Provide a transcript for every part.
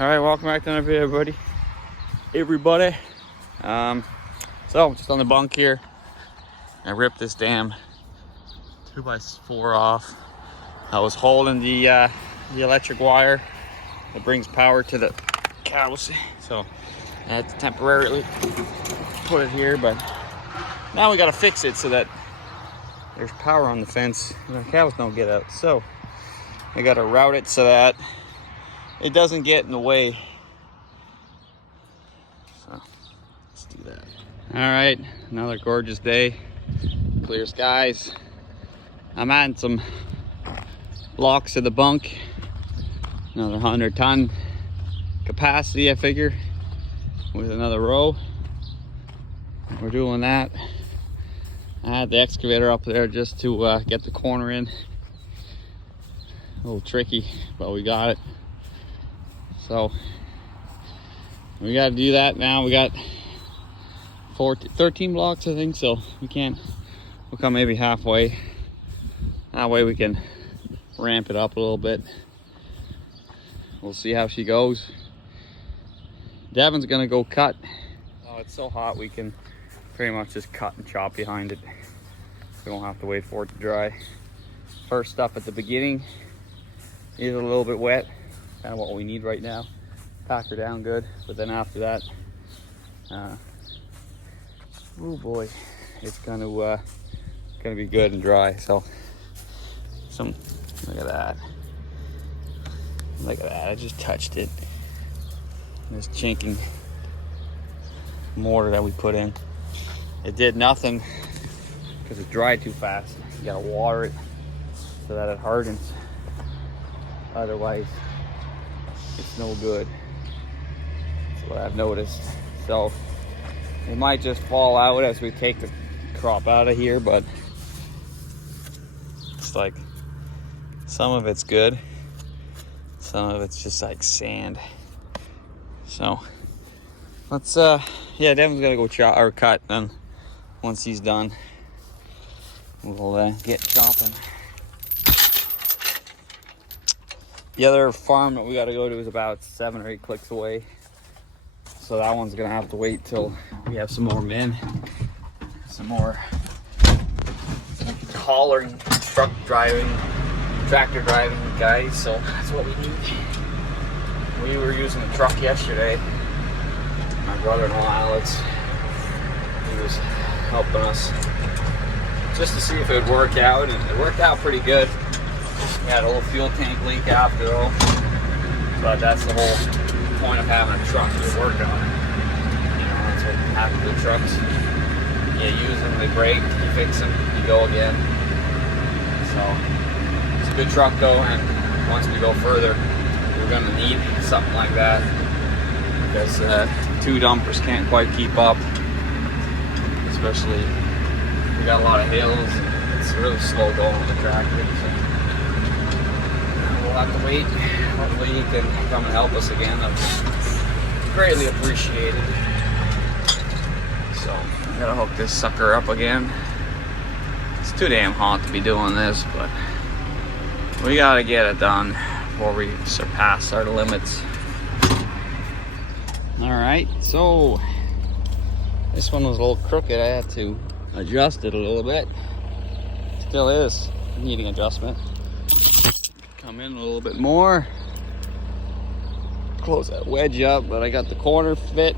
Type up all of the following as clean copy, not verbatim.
All right, welcome back to another video, everybody. So just on the bunk here, I ripped this damn 2x4 off. I was holding the electric wire that brings power to the cows, so I had to temporarily put it here, but now we got to fix it so that there's power on the fence and the cows don't get out. So I got to route it so that it doesn't get in the way. So let's do that. All right, another gorgeous day, clear skies. I'm adding some blocks to the bunk, another 100-ton capacity, I figure, with another row. We're doing that. I had the excavator up there just to get the corner in. A little tricky, but we got it. So we got to do that now. We got 13 blocks, I think, so we'll come maybe halfway. That way we can ramp it up a little bit. We'll see how she goes. Devin's gonna go cut. Oh, it's so hot we can pretty much just cut and chop behind it. We won't have to wait for it to dry. First stuff at the beginning is a little bit wet, kind of what we need right now. Pack her down good, but then after that, oh boy, it's gonna be good and dry. So look at that. Look at that, I just touched it. This chinking mortar that we put in, it did nothing because it dried too fast. You gotta water it so that it hardens. Otherwise, it's no good. That's what I've noticed. So it might just fall out as we take the crop out of here, but it's like some of it's good, some of it's just like sand. So let's yeah, Devin's gonna go chop or cut, then once he's done we'll get chopping. The other farm that we got to go to is about 7 or 8 clicks away, so that one's gonna have to wait till we have some more men, some more haulering, truck driving, tractor driving guys. So that's what we need. We were using the truck yesterday. My brother-in-law Alex, he was helping us just to see if it would work out, and it worked out pretty good. We had a little fuel tank leak after all, but that's the whole point of having a truck to work on. You know, that's what happens with trucks. You use them, they break, you fix them, you go again. So it's a good truck though, and once we go further, we're gonna need something like that because 2 dumpers can't quite keep up, especially we got a lot of hills and it's really slow going with the tractor. So we'll have to wait. Hopefully he can come and help us again. That's greatly appreciated. So I gotta hook this sucker up again. It's too damn hot to be doing this, but we gotta get it done before we surpass our limits. All right, so this one was a little crooked. I had to adjust it a little bit. Still is needing adjustment. Come in a little bit more. Close that wedge up, but I got the corner fit.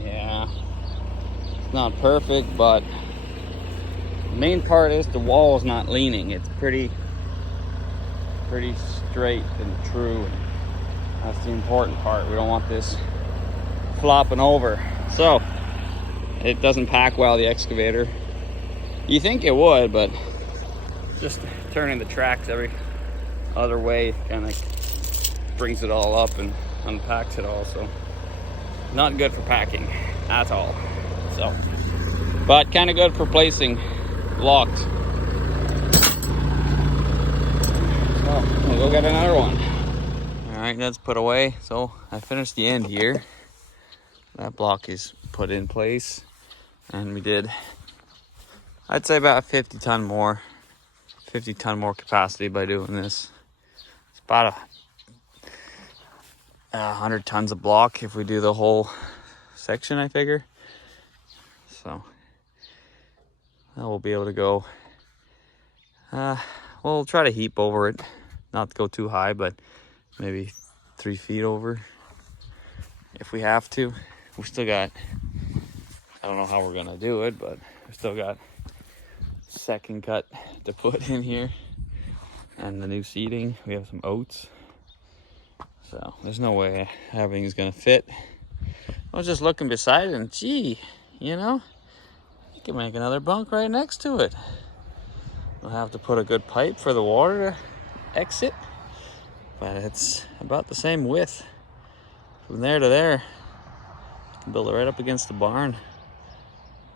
Yeah, it's not perfect, but the main part is the wall is not leaning. It's pretty straight and true. That's the important part. We don't want this flopping over. So it doesn't pack well, the excavator. You think it would, but just turning the tracks every other way kind of brings it all up and unpacks it all. So not good for packing at all. So, but kind of good for placing locked. So we'll go get another one. All right, that's put away. So I finished the end here. That block is put in place, and we did, I'd say about 50 ton more, 50-ton more capacity by doing this. It's about 100 tons a block if we do the whole section, I figure. So now we'll be able to go. We'll try to heap over it, not to go too high, but maybe 3 feet over if we have to. We still got, I don't know how we're gonna do it, but we still got second cut to put in here and the new seating. We have some oats, so there's no way everything's gonna fit. I was just looking beside it and gee, you know, you can make another bunk right next to it. We'll have to put a good pipe for the water to exit, but it's about the same width from there to there. You can build it right up against the barn.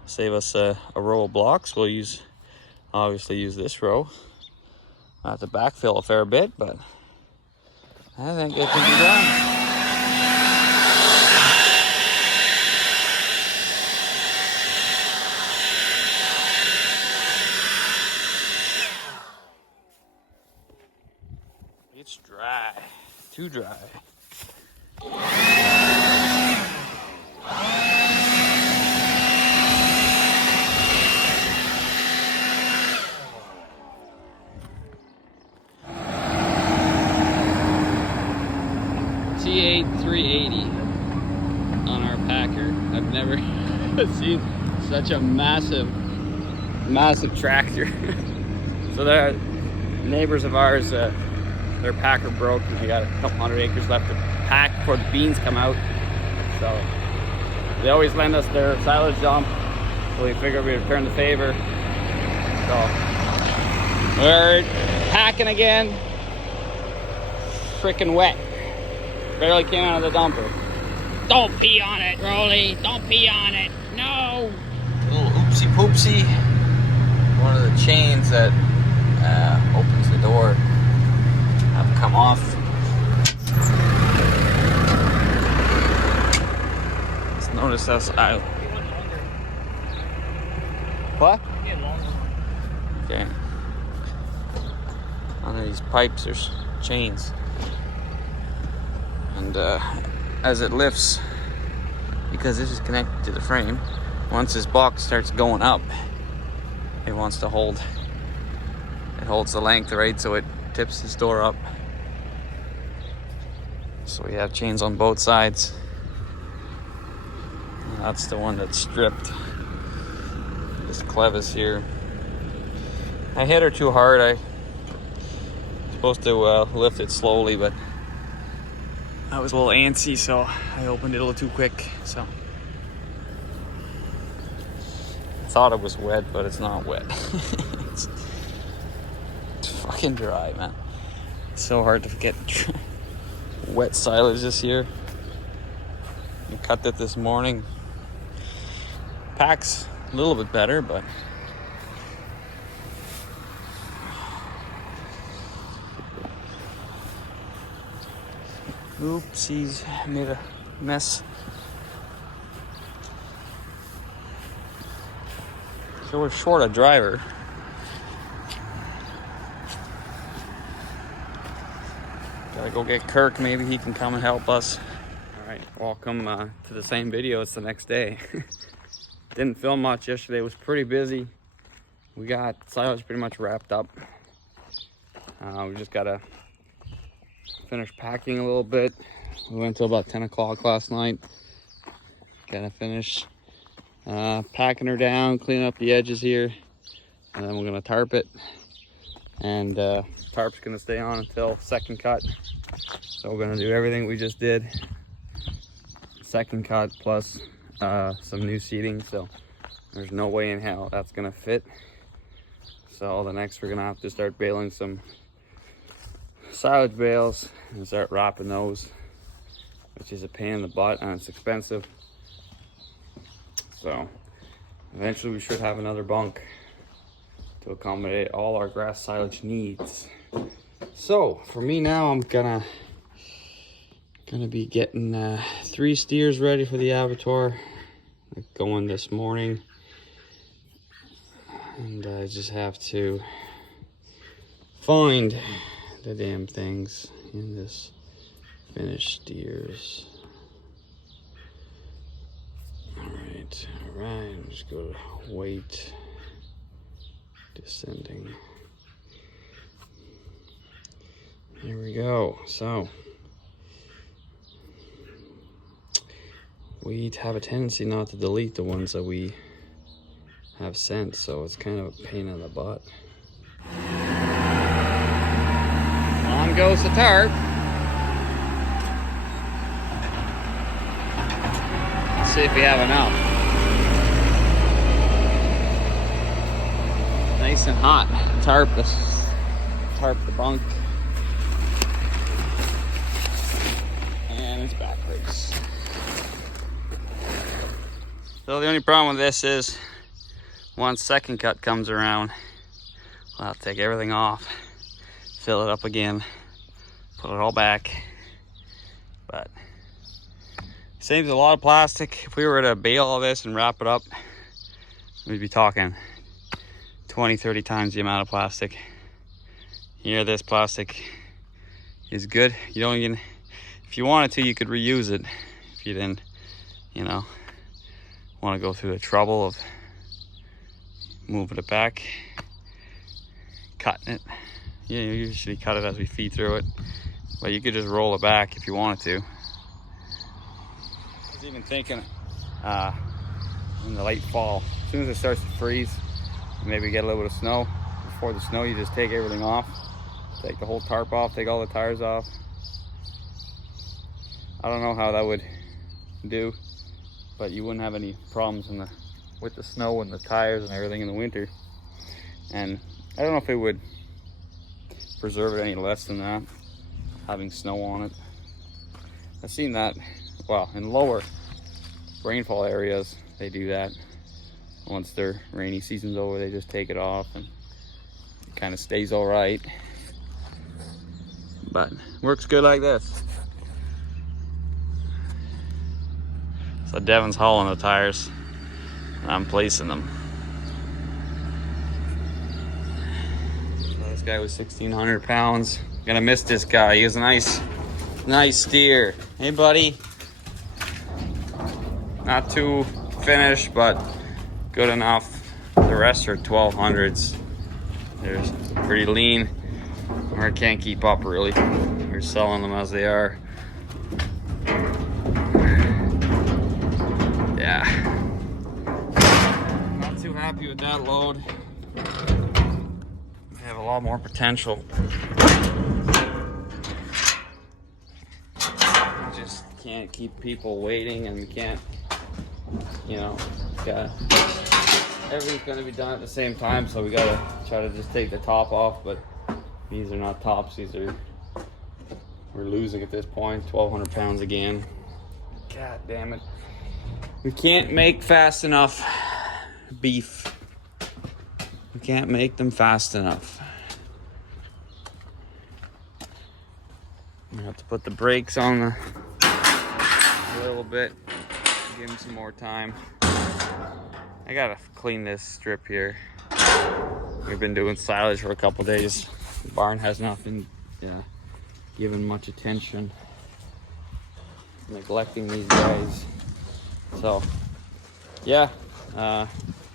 Save us a row of blocks. We'll obviously use this row. I'll have to backfill a fair bit, but I think it can be done. It's dry, too dry. T8 380 on our packer. I've never seen such a massive tractor. So there are neighbors of ours, their packer broke and they got a couple 100 acres left to pack before the beans come out. So they always lend us their silage dump, so we figured we'd return the favor. So we're packing again. Freaking wet. Barely came out of the dumper. Don't pee on it, Rolly. Don't pee on it. No. Little oopsie poopsie. One of the chains that opens the door have come off. Just notice us out. What? Okay. Under these pipes, there's chains. And as it lifts, because this is connected to the frame, once this box starts going up, it wants to hold. It holds the length, right, so it tips this door up. So we have chains on both sides. And that's the one that's stripped. This clevis here. I hit her too hard. I'm supposed to lift it slowly, but I was a little antsy, so I opened it a little too quick. So I thought it was wet, but it's not wet. it's fucking dry, man. It's so hard to get wet silage this year. I cut it this morning. Pack's a little bit better, but oopsies, made a mess. So we're short a driver. Gotta go get Kirk, maybe he can come and help us. All right, welcome to the same video. It's the next day. Didn't film much yesterday, it was pretty busy. We got silage pretty much wrapped up. We just gotta finish packing a little bit. We went till about 10 o'clock last night. Gotta finish packing her down, cleaning up the edges here, and then we're gonna tarp it. And tarp's gonna stay on until second cut. So we're gonna do everything we just did. Second cut plus some new seating. So there's no way in hell that's gonna fit. So the next we're gonna have to start baling some silage bales and start wrapping those, which is a pain in the butt and it's expensive. So eventually we should have another bunk to accommodate all our grass silage needs. So for me now, I'm gonna be getting 3 steers ready for the abattoir, going this morning. And I just have to find the damn things in this finished steers. Alright, just go to weight, descending. Here we go. So we have a tendency not to delete the ones that we have sent, so it's kind of a pain in the butt. On goes the tarp. Let's see if we have enough. Nice and hot. Tarp the bunk. And it's backwards. So the only problem with this is once second cut comes around, I'll have to take everything off, fill it up again, put it all back. But saves a lot of plastic. If we were to bale all this and wrap it up, we'd be talking 20-30 times the amount of plastic. Here, this plastic is good. You don't even, if you wanted to, you could reuse it. If you didn't, you know, want to go through the trouble of moving it back, cutting it. You usually cut it as we feed through it, but you could just roll it back if you wanted to. I was even thinking in the late fall, as soon as it starts to freeze, maybe get a little bit of snow. Before the snow, you just take everything off, take the whole tarp off, take all the tires off. I don't know how that would do, but you wouldn't have any problems with the snow and the tires and everything in the winter. And I don't know if it would preserve it any less than that, having snow on it. I've seen that, well, in lower rainfall areas, they do that. Once their rainy season's over, they just take it off and it kind of stays all right. But works good like this. So Devin's hauling the tires, and I'm placing them. So this guy was 1,600 pounds. Gonna miss this guy. He was a nice steer. Hey, buddy. Not too finished, but good enough. The rest are 1,200s. They're pretty lean, or can't keep up really. We're selling them as they are. Yeah, not too happy with that load. We have a lot more potential. We just can't keep people waiting, and we can't, you know, everything's gonna be done at the same time, so we gotta try to just take the top off, but these are not tops, we're losing at this point. 1,200 pounds again. God damn it. We can't make fast enough beef. We can't make them fast enough. I'm gonna have to put the brakes on a little bit, give them some more time. I gotta clean this strip here. We've been doing silage for a couple days. The barn has not been given much attention. Neglecting these guys. So, yeah,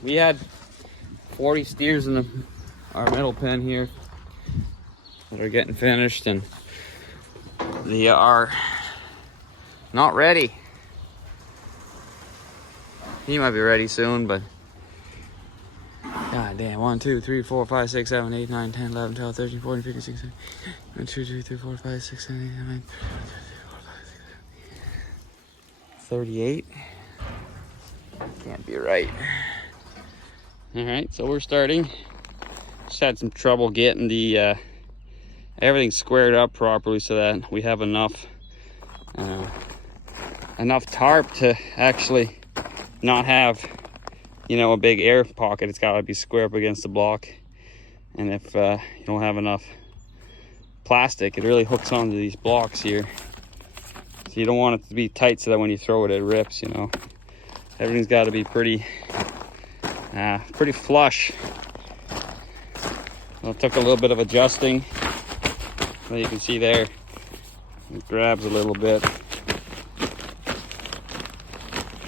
we had 40 steers in our middle pen here that are getting finished, and they are not ready. He might be ready soon, but god damn, 1, 2, 3, 4, 5, 6, 7, 8, 9, 10, 11, 12, 13, 14, 15, 16, 1, 2, 3, 4, 5, 6, 7, 8, 9, 38. Can't be right. All right, so we're starting. Just had some trouble getting the everything squared up properly so that we have enough tarp to actually not have, you know, a big air pocket. It's got to be square up against the block, and if you don't have enough plastic, it really hooks onto these blocks here. So you don't want it to be tight so that when you throw it, it rips, you know. Everything's got to be pretty flush. It took a little bit of adjusting. Well, you can see there, it grabs a little bit.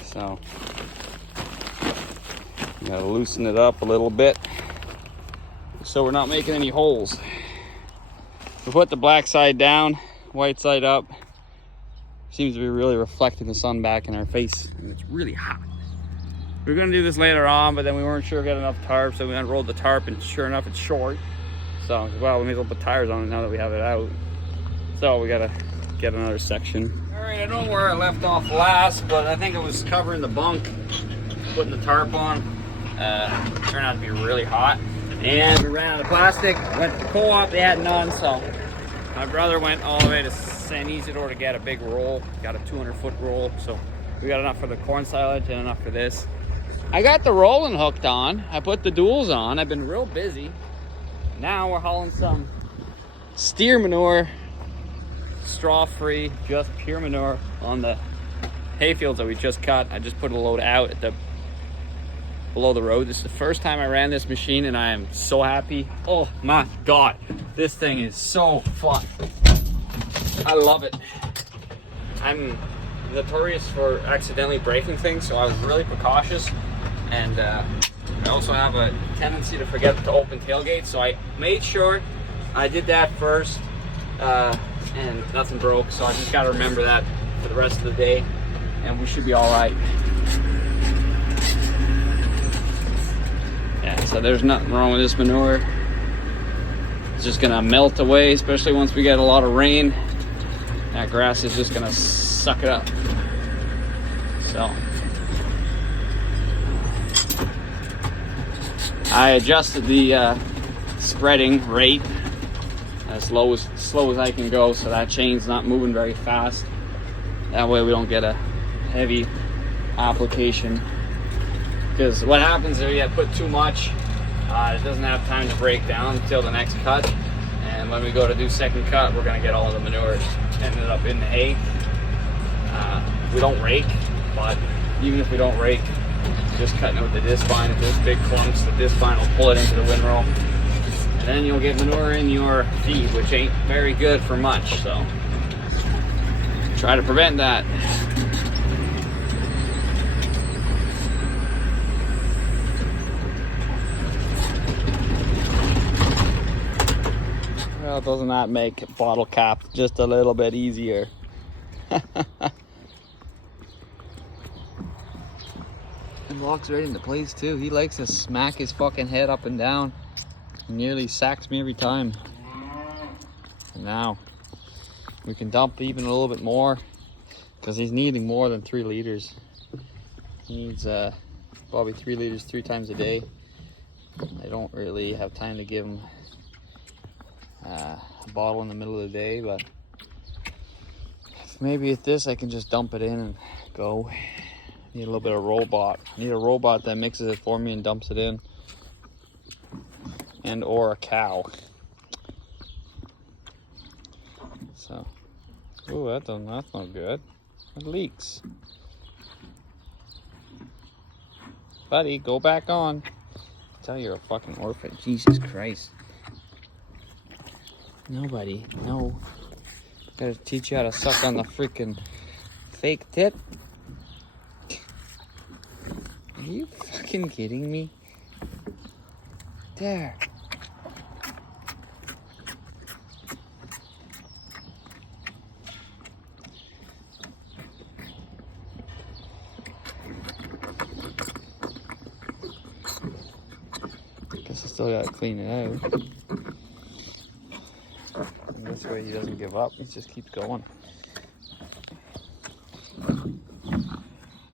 So, you gotta loosen it up a little bit so we're not making any holes. We put the black side down, white side up. Seems to be really reflecting the sun back in our face, and it's really hot. We were gonna do this later on, but then we weren't sure we got enough tarp, so we unrolled the tarp, and sure enough, it's short. So, well, we may as well put tires on it now that we have it out. So we gotta get another section. All right, I don't know where I left off last, but I think it was covering the bunk, putting the tarp on. Turned out to be really hot, and we ran out of plastic. Went to the co-op, they had none, so my brother went all the way to San Isidore to get a big roll. Got a 200-foot roll, so we got enough for the corn silage and enough for this. I got the rolling hooked on. I put the duals on. I've been real busy. Now we're hauling some steer manure, straw-free, just pure manure on the hay fields that we just cut. I just put a load out at below the road. This is the first time I ran this machine, and I am so happy. Oh my God, this thing is so fun. I love it. I'm notorious for accidentally breaking things, so I was really precautious. And I also have a tendency to forget to open tailgates, so I made sure I did that first, and nothing broke. So I just got to remember that for the rest of the day, and we should be all right. Yeah, so there's nothing wrong with this manure. It's just gonna melt away, especially once we get a lot of rain. That grass is just gonna suck it up. So I adjusted the spreading rate as slow as I can go, so that chain's not moving very fast. That way we don't get a heavy application. Because what happens if you put too much, it doesn't have time to break down until the next cut. And when we go to do second cut, we're gonna get all the manure ended up in the hay. We don't rake, but even if we don't rake, just cutting it with the disc vine. If there's big clumps, the disc vine will pull it into the windrow. And then you'll get manure in your feed, which ain't very good for much, so try to prevent that. Well, doesn't that make bottle cap just a little bit easier? And locks right into place too. He likes to smack his fucking head up and down. He nearly sacks me every time. And now we can dump even a little bit more, because he's needing more than 3 liters. He needs probably 3 liters 3 times a day. I don't really have time to give him a bottle in the middle of the day, but maybe at this I can just dump it in and go. Need a little bit of robot. Need a robot that mixes it for me and dumps it in. And or a cow. So, ooh, that's no good. It leaks. Buddy, go back on. Tell you're a fucking orphan. Jesus Christ. Nobody, no. Gotta teach you how to suck on the freaking fake tit. Are you fucking kidding me? There. Guess I still gotta clean it out. And this way he doesn't give up, he just keeps going.